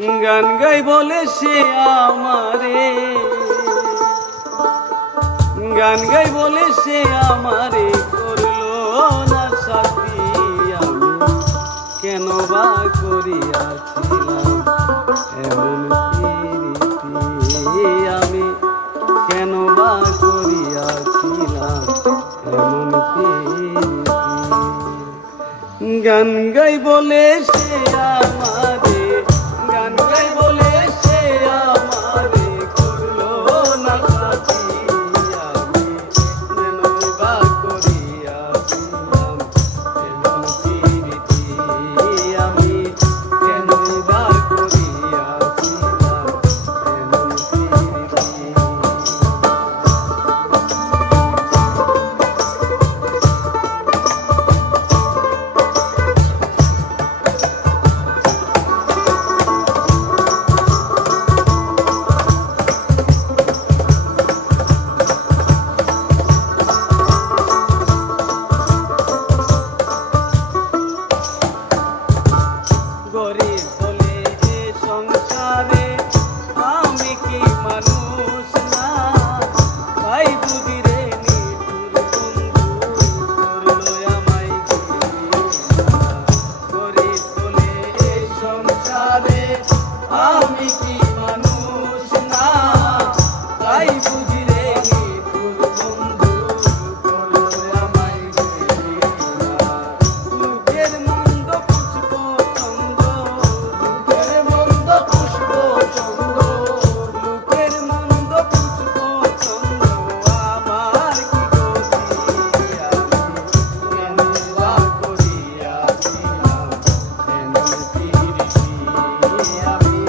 গান গাই বলে সে আমারে, গান গাই বলে সে আমারে করলো না সাথী। আমি কেন বা করিয়াছিলাম এমন প্রীতি, আমি কেন বা করিয়াছিলাম এমন প্রীতি। গান গাই বলে সে আমারে, গান গাই বলে সে আমারে করলো না সাথী। আমি কেন বা করিয়াছিলাম এমন প্রীতি, আমি কেন বা করিয়াছিলাম এমন প্রীতি। গরিব বলে এ সংসারে আমি কি মানুষ না, তাই বুঝি রে নিঠুর বন্ধু করলো আমায় ঘৃণা। গরিব বলে এ সংসারে আমি কি মানুষ না, তাই বুঝি রে নিঠুর বন্ধু করলো আমায় ঘৃণা। লোকের মন্দ পুষ্প চন্দ, লোকের মন্দ পুষ্প চন্দ, লোকের মন্দ পুষ্প চন্দ আমার কি গতি। আমি কেন বা করিয়াছিলাম এমন প্রীতি, আমি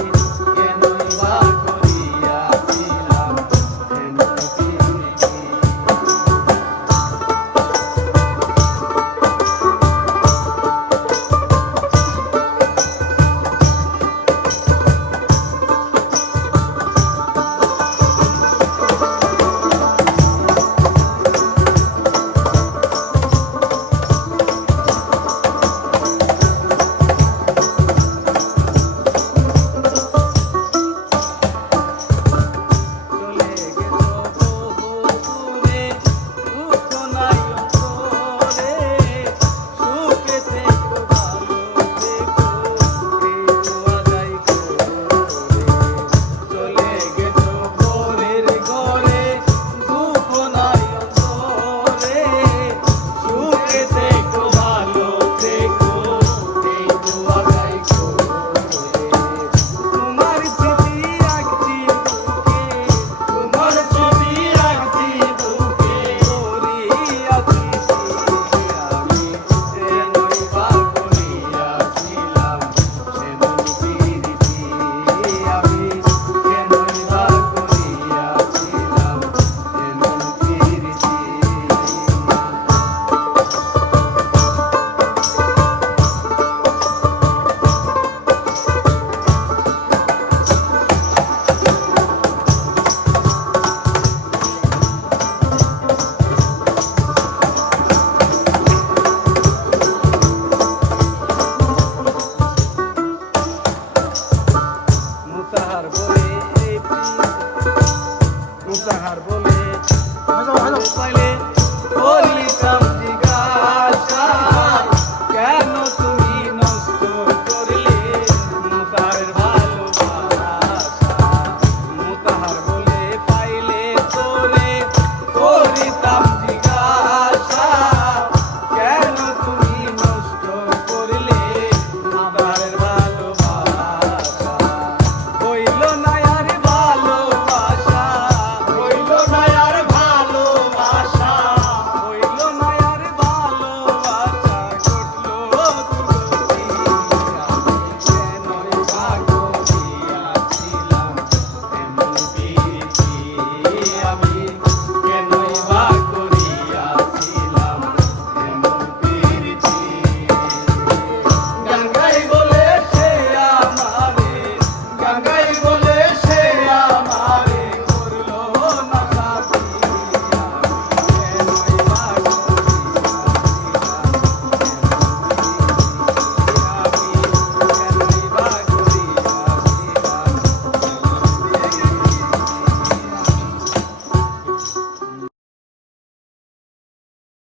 কেন বা করিয়াছিলাম এমন প্রীতি। চলে গেছো বহুদূরে, দুঃখ নাই অন্তরে, সুখে থেকো ভালো থেকো, এই দোয়া গাই করে। চলে গেছো পরের ঘরে, দুঃখ নাই অন্তরে, সুখে থেকো ভালো থেকো, এই দোয়া গাই করে। তোমার স্মৃতি রাখছি বুকে, তোমার ছবি রাখছি বুকে, করিয়াছি আমি কেনই বা করিয়াছিলাম এমন প্রীতি, আমি কেনই বা করিয়াছিলাম এমন প্রীতি। মুতাহার বলে এই মুতাহার বলে পাইলে